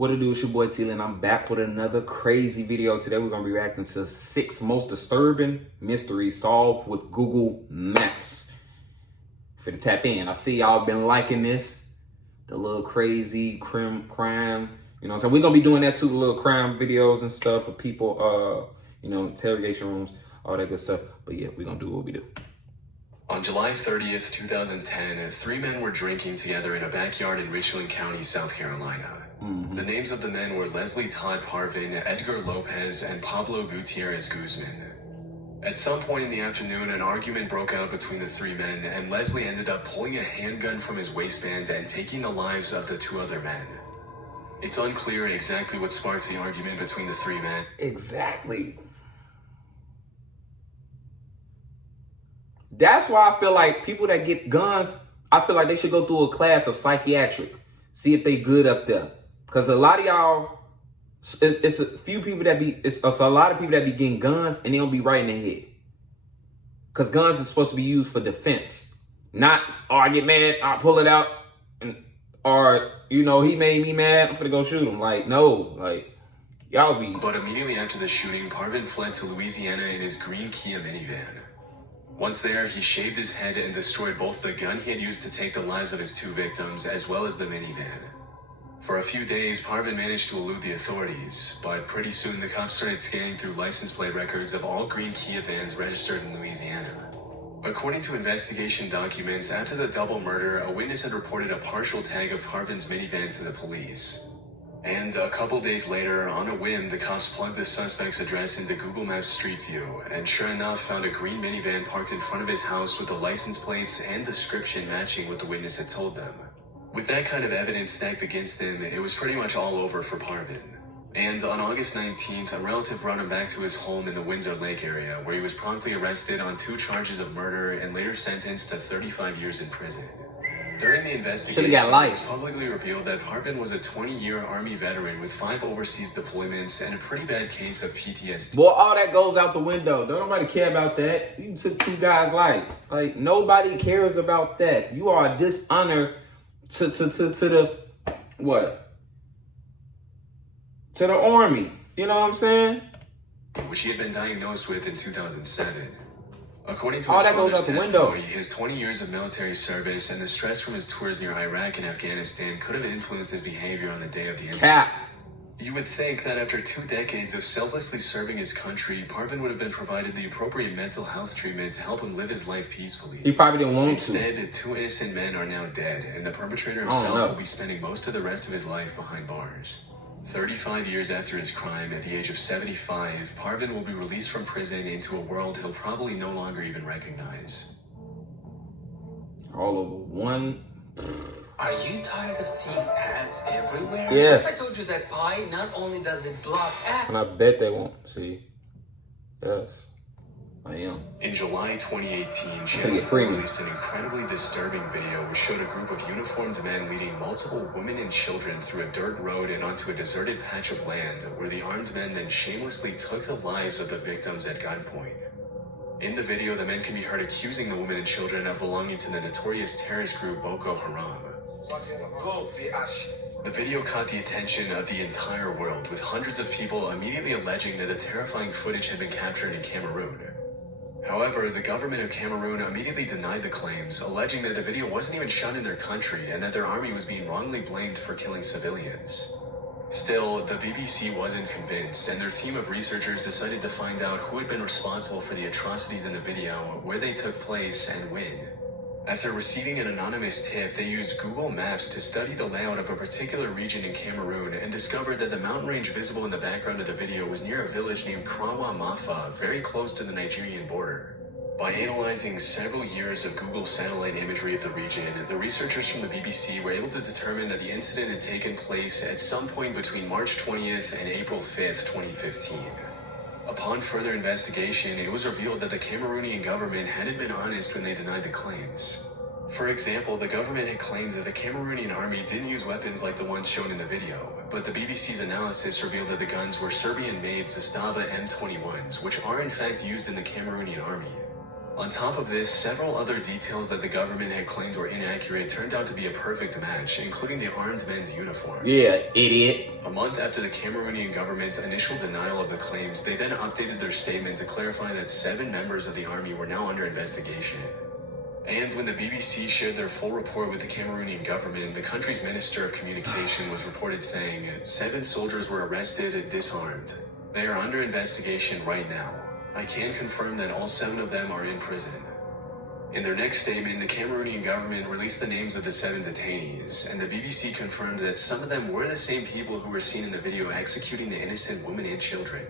What it do? It's your boy IamTeeLee, and I'm back with another crazy video. Today we're going to be reacting to 6 most disturbing mysteries solved with Google Maps. For the tap in, I see y'all been liking this, the little crazy crime. You know what I'm saying? We're going to be doing that too, the little crime videos and stuff for people, interrogation rooms, all that good stuff. But yeah, we're going to do what we do. On July 30th, 2010, 3 men were drinking together in a backyard in Richland County, South Carolina. The names of the men were Leslie Todd Parvin, Edgar Lopez, and Pablo Gutierrez Guzman. At some point in the afternoon, an argument broke out between the 3 men, and Leslie ended up pulling a handgun from his waistband and taking the lives of the 2 other men. It's unclear exactly what sparked the argument between the 3 men. Exactly. That's why I feel like people that get guns, I feel like they should go through a class of psychiatric. See if they good up there. Because a lot of y'all, it's a few people that be, it's a lot of people that be getting guns and they don't be right in their head. Because guns is supposed to be used for defense. Not, oh, I get mad, I pull it out. Or, he made me mad, I'm finna go shoot him. Like, no, like, y'all be. But immediately after the shooting, Parvin fled to Louisiana in his green Kia minivan. Once there, he shaved his head and destroyed both the gun he had used to take the lives of his 2 victims, as well as the minivan. For a few days, Parvin managed to elude the authorities, but pretty soon the cops started scanning through license plate records of all green Kia vans registered in Louisiana. According to investigation documents, after the double murder, a witness had reported a partial tag of Parvin's minivan to the police. And a couple days later, on a whim, the cops plugged the suspect's address into Google Maps Street View, and sure enough, found a green minivan parked in front of his house with the license plates and description matching what the witness had told them. With that kind of evidence stacked against him, it was pretty much all over for Parvin. And on August 19th, a relative brought him back to his home in the Windsor Lake area, where he was promptly arrested on 2 charges of murder and later sentenced to 35 years in prison. During the investigation, it was publicly revealed that Parvin was a 20-year Army veteran with 5 overseas deployments and a pretty bad case of PTSD. Boy, all that goes out the window. Don't nobody care about that. You took 2 guys' lives. Like, nobody cares about that. You are a dishonor to the, what? To the Army. You know what I'm saying? Which he had been diagnosed with in 2007. According to all his that goes out the window. His 20 years of military service and the stress from his tours near Iraq and Afghanistan could have influenced his behavior on the day of the incident. You would think that after 2 decades of selflessly serving his country, Parvin would have been provided the appropriate mental health treatment to help him live his life peacefully. He probably didn't want to. Instead, 2 innocent men are now dead, and the perpetrator himself will be spending most of the rest of his life behind bars. 35 years after his crime, at the age of 75, Parvin will be released from prison into a world he'll probably no longer even recognize. All over one. Are you tired of seeing ads everywhere? Yes. I told you that pie not only does it block ads. And I bet they won't. See? Yes. I am. In July 2018, Channel 4 released an incredibly disturbing video which showed a group of uniformed men leading multiple women and children through a dirt road and onto a deserted patch of land where the armed men then shamelessly took the lives of the victims at gunpoint. In the video, the men can be heard accusing the women and children of belonging to the notorious terrorist group Boko Haram. The video caught the attention of the entire world, with hundreds of people immediately alleging that the terrifying footage had been captured in Cameroon. However, the government of Cameroon immediately denied the claims, alleging that the video wasn't even shot in their country and that their army was being wrongly blamed for killing civilians. Still, the BBC wasn't convinced, and their team of researchers decided to find out who had been responsible for the atrocities in the video, where they took place, and when. After receiving an anonymous tip, they used Google Maps to study the layout of a particular region in Cameroon and discovered that the mountain range visible in the background of the video was near a village named Krawa Mafa, very close to the Nigerian border. By analyzing several years of Google satellite imagery of the region, the researchers from the BBC were able to determine that the incident had taken place at some point between March 20th and April 5th, 2015. Upon further investigation, it was revealed that the Cameroonian government hadn't been honest when they denied the claims. For example, the government had claimed that the Cameroonian army didn't use weapons like the ones shown in the video, but the BBC's analysis revealed that the guns were Serbian-made Zastava M21s, which are in fact used in the Cameroonian army. On top of this, several other details that the government had claimed were inaccurate turned out to be a perfect match, including the armed men's uniforms. Yeah, idiot. A month after the Cameroonian government's initial denial of the claims, they then updated their statement to clarify that 7 members of the army were now under investigation. And when the BBC shared their full report with the Cameroonian government, the country's Minister of Communication was reported saying, 7 soldiers were arrested and disarmed. They are under investigation right now. I can confirm that all 7 of them are in prison. In their next statement, the Cameroonian government released the names of the 7 detainees, and the BBC confirmed that some of them were the same people who were seen in the video executing the innocent women and children.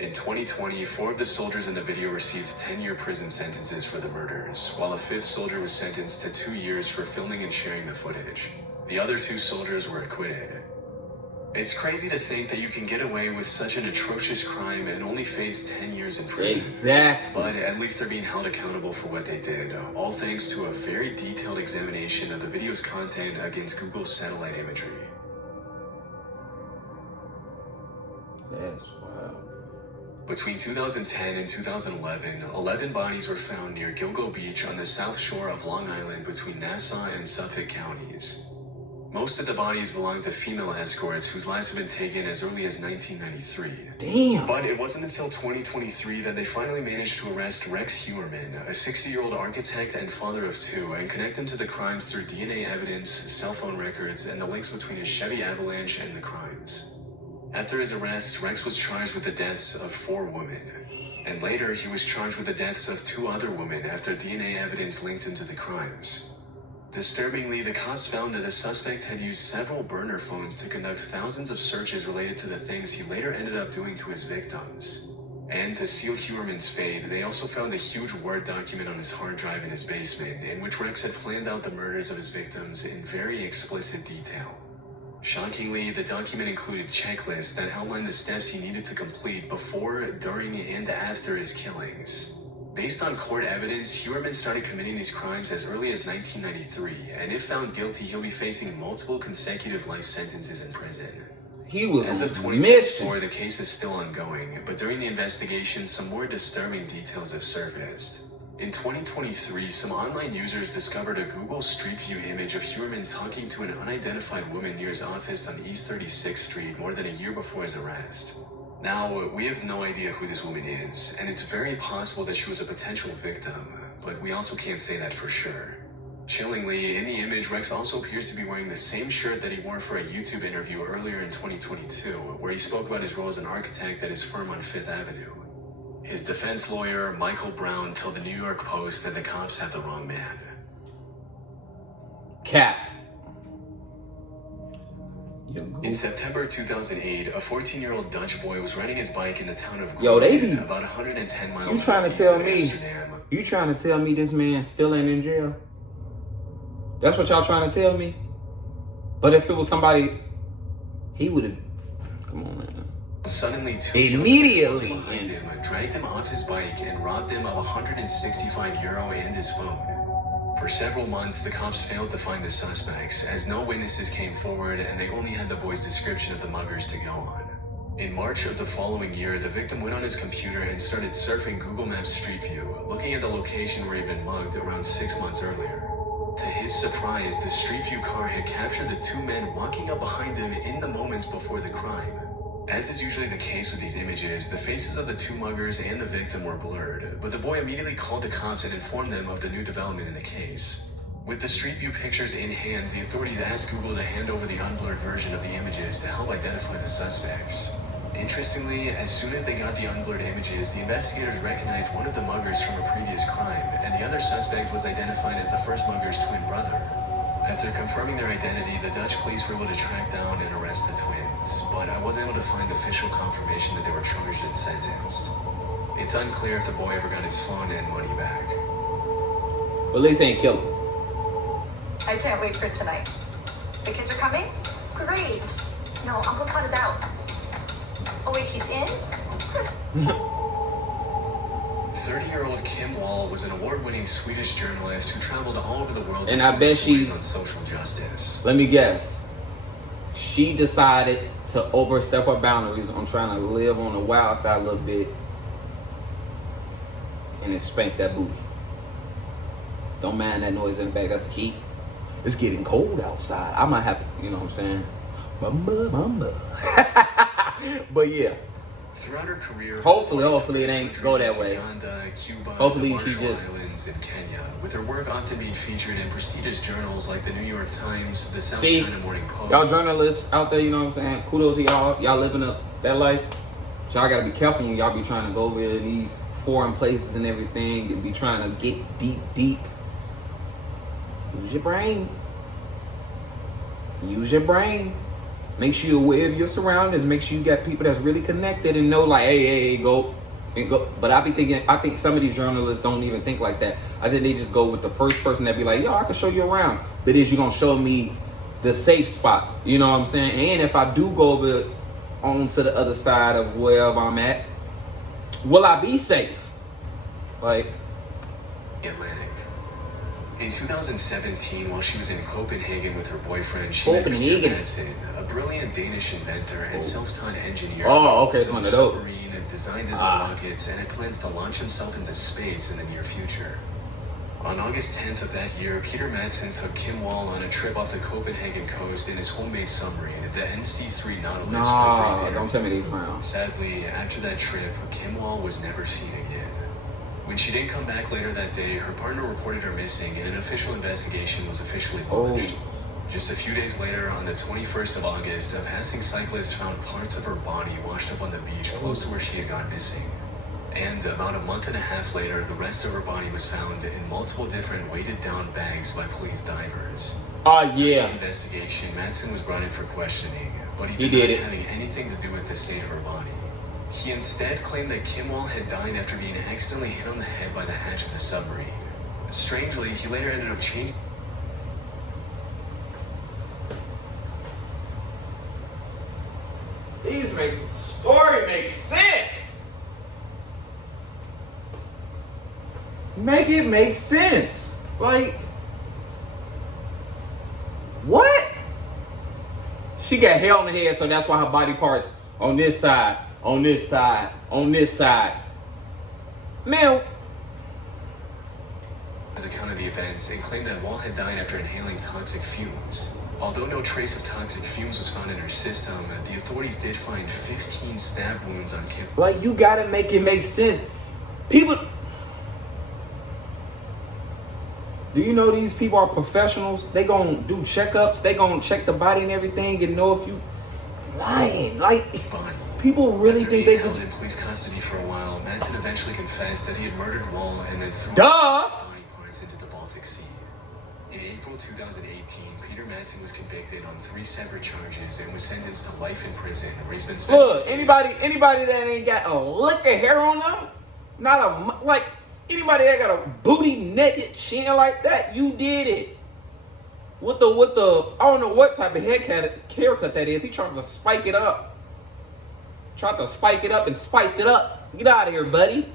In 2020, 4 of the soldiers in the video received 10-year prison sentences for the murders, while a 5th soldier was sentenced to 2 years for filming and sharing the footage. The other 2 soldiers were acquitted. It's crazy to think that you can get away with such an atrocious crime and only face 10 years in prison. Exactly. But at least they're being held accountable for what they did, all thanks to a very detailed examination of the video's content against Google's satellite imagery. That's wild. Between 2010 and 2011, 11 bodies were found near Gilgo Beach on the south shore of Long Island between Nassau and Suffolk counties. Most of the bodies belong to female escorts whose lives have been taken as early as 1993. Damn. But it wasn't until 2023 that they finally managed to arrest Rex Heuermann, a 60-year-old architect and father of 2, and connect him to the crimes through DNA evidence, cell phone records, and the links between his Chevy Avalanche and the crimes. After his arrest, Rex was charged with the deaths of 4 women. And later, he was charged with the deaths of 2 other women after DNA evidence linked him to the crimes. Disturbingly, the cops found that the suspect had used several burner phones to conduct thousands of searches related to the things he later ended up doing to his victims. And to seal Heuermann's fate, they also found a huge Word document on his hard drive in his basement, in which Rex had planned out the murders of his victims in very explicit detail. Shockingly, the document included checklists that outlined the steps he needed to complete before, during, and after his killings. Based on court evidence, Heuermann started committing these crimes as early as 1993, and if found guilty, he'll be facing multiple consecutive life sentences in prison. He was As of on a mission. 2024, the case is still ongoing, but during the investigation, some more disturbing details have surfaced. In 2023, some online users discovered a Google Street View image of Heuermann talking to an unidentified woman near his office on East 36th Street more than a year before his arrest. Now, we have no idea who this woman is, and it's very possible that she was a potential victim, but we also can't say that for sure. Chillingly, in the image, Rex also appears to be wearing the same shirt that he wore for a YouTube interview earlier in 2022, where he spoke about his role as an architect at his firm on 5th Avenue. His defense lawyer, Michael Brown, told the New York Post that the cops have the wrong man. Cat. In September 2008, a 14-year-old Dutch boy was riding his bike in the town of Yo, they Groningen, be- about 110 miles You trying to northeast tell of me? Amsterdam. You trying to tell me this man still ain't in jail? That's what y'all trying to tell me? But if it was somebody, he would have. Come on, man. Suddenly, 2 Immediately. young men behind him dragged him off his bike and robbed him of €165 and his phone. For several months, the cops failed to find the suspects, as no witnesses came forward and they only had the boy's description of the muggers to go on. In March of the following year, the victim went on his computer and started surfing Google Maps Street View, looking at the location where he'd been mugged around 6 months earlier. To his surprise, the Street View car had captured the 2 men walking up behind him in the moments before the crime. As is usually the case with these images, the faces of the 2 muggers and the victim were blurred, but the boy immediately called the cops and informed them of the new development in the case. With the Street View pictures in hand, the authorities asked Google to hand over the unblurred version of the images to help identify the suspects. Interestingly, as soon as they got the unblurred images, the investigators recognized one of the muggers from a previous crime, and the other suspect was identified as the first mugger's twin brother. After confirming their identity, the Dutch police were able to track down and arrest the twins, but I wasn't able to find official confirmation that they were charged and sentenced. It's unclear if the boy ever got his phone and money back. Well, at least they ain't kill him. I can't wait for tonight. The kids are coming? Great. No, Uncle Todd is out. Oh wait, he's in? 30-year-old Kim Wall was an award-winning Swedish journalist who traveled all over the world And to I cover bet stories she- on social justice. Let me guess. She decided to overstep her boundaries on trying to live on the wild side a little bit. and then spank that booty. Don't mind that noise in the back. That's the key. It's getting cold outside. I might have to, you know what I'm saying? Bumba. But yeah. Throughout her career, Hopefully it ain't go that way. Uganda, Cuba, Hopefully the she Marshall just Islands, and Kenya, with her work often being featured in prestigious journals like the New York Times, the South China Morning Post. Y'all journalists out there, you know what I'm saying? Kudos to y'all. Y'all living up that life. So y'all gotta be careful when y'all be trying to go over to these foreign places and everything and be trying to get deep. Use your brain. Use your brain. Make sure you're aware of your surroundings. Make sure you got people that's really connected and know, like, hey, go. But I think some of these journalists don't even think like that. I think they just go with the first person that be like, yo, I can show you around. But is you gonna show me the safe spots? You know what I'm saying? And if I do go over onto the other side of wherever I'm at, will I be safe? Like, Atlantic. In 2017, while she was in Copenhagen with her boyfriend, she met Peter Madsen, a brilliant Danish inventor and self-taught engineer. Oh, okay, it's one of those. Submarine and designed his own rockets and had plans to launch himself into space in the near future. On August 10th of that year, Peter Madsen took Kim Wall on a trip off the Copenhagen coast in his homemade submarine, the NC-3 Nautilus. Nah, don't tell me these rounds. Sadly, after that trip, Kim Wall was never seen again. When she didn't come back later that day, her partner reported her missing and an official investigation was officially launched. Just a few days later, on the 21st of August, a passing cyclist found parts of her body washed up on the beach close to where she had gone missing. And about a month and a half later, the rest of her body was found in multiple different weighted down bags by police divers. Yeah. During the investigation, Madsen was brought in for questioning, but he denied having anything to do with the state of her body. He instead claimed that Kim Wall had died after being accidentally hit on the head by the hatch of the submarine. Strangely, he later ended up changing. Story makes sense. Make it make sense. Like, what? She got hell on the head, so that's why her body parts on this side, on this side, on this side. Man. His account of the events and claimed that Wall had died after inhaling toxic fumes. Although no trace of toxic fumes was found in her system, the authorities did find 15 stab wounds on Kim. Like, you gotta make it make sense. People, do you know these people are professionals? They gonna do checkups. They gonna check the body and everything and know if you lying. Like, people really think they could. In police custody for a while, Madsen eventually confessed that he had murdered Wall and then threw body parts into the Baltic Sea. In April 2018, Peter Madsen was convicted on 3 separate charges and was sentenced to life in prison. Look, anybody that ain't got a lick of hair on them, anybody that got a booty naked chin like that, you did it. With the I don't know what type of haircut that is. He tried to spike it up. Tried to spike it up and spice it up. Get out of here, buddy.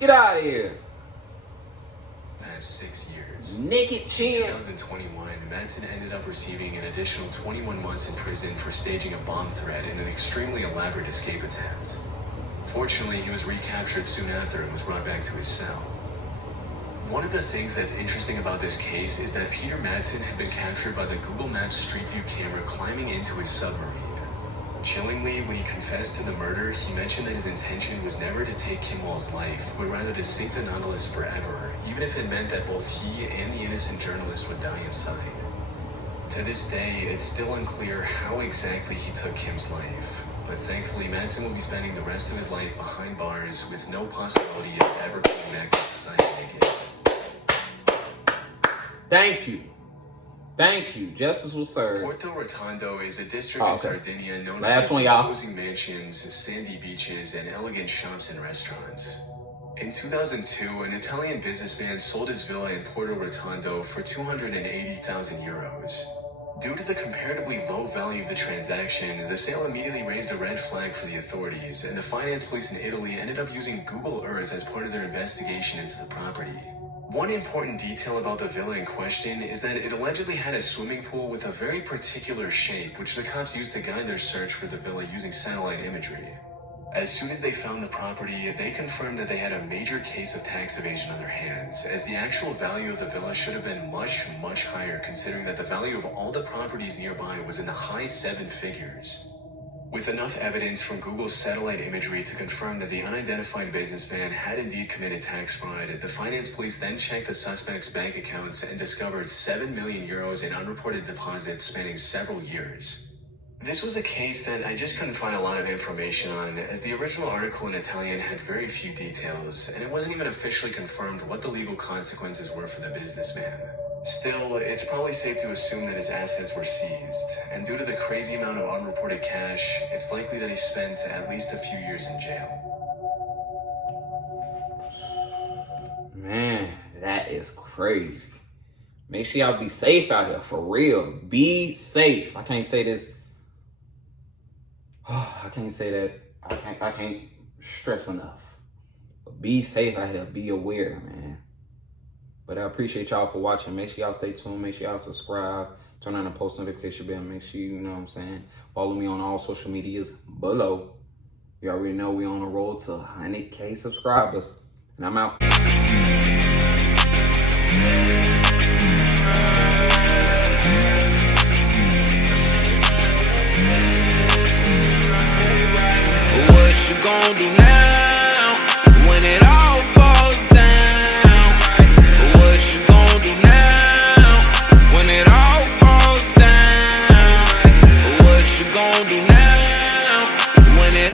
Get out of here. Past 6 years. Naked chin. In 2021, Madsen ended up receiving an additional 21 months in prison for staging a bomb threat in an extremely elaborate escape attempt. Fortunately, he was recaptured soon after and was brought back to his cell. One of the things that's interesting about this case is that Peter Madsen had been captured by the Google Maps Street View camera climbing into his submarine. Chillingly, when he confessed to the murder, he mentioned that his intention was never to take Kim Wall's life, but rather to sink the Nautilus forever, even if it meant that both he and the innocent journalist would die inside. To this day, it's still unclear how exactly he took Kim's life, but thankfully Madsen will be spending the rest of his life behind bars with no possibility of ever coming back to society again. Thank you. Thank you. Justice will serve. Porto Rotondo is a district in Sardinia known for its imposing mansions, sandy beaches, and elegant shops and restaurants. In 2002, an Italian businessman sold his villa in Porto Rotondo for 280,000 euros. Due to the comparatively low value of the transaction, the sale immediately raised a red flag for the authorities, and the finance police in Italy ended up using Google Earth as part of their investigation into the property. One important detail about the villa in question is that it allegedly had a swimming pool with a very particular shape, which the cops used to guide their search for the villa using satellite imagery. As soon as they found the property, they confirmed that they had a major case of tax evasion on their hands, as the actual value of the villa should have been much, much higher, considering that the value of all the properties nearby was in the high 7 figures. With enough evidence from Google's satellite imagery to confirm that the unidentified businessman had indeed committed tax fraud, the finance police then checked the suspect's bank accounts and discovered 7 million euros in unreported deposits spanning several years. This was a case that I just couldn't find a lot of information on, as the original article in Italian had very few details, and it wasn't even officially confirmed what the legal consequences were for the businessman. Still, it's probably safe to assume that his assets were seized, and due to the crazy amount of unreported cash, it's likely that he spent at least a few years in jail. Man, that is crazy. Make sure y'all be safe out here, for real. Be safe. I can't say this. I can't say that. I can't stress enough. But be safe out here. Be aware, man. But I appreciate y'all for watching. Make sure y'all stay tuned. Make sure y'all subscribe. Turn on the post notification bell. Make sure you know what I'm saying. Follow me on all social medias below. You already know we on the road to 100K subscribers. And I'm out. What you gonna do now?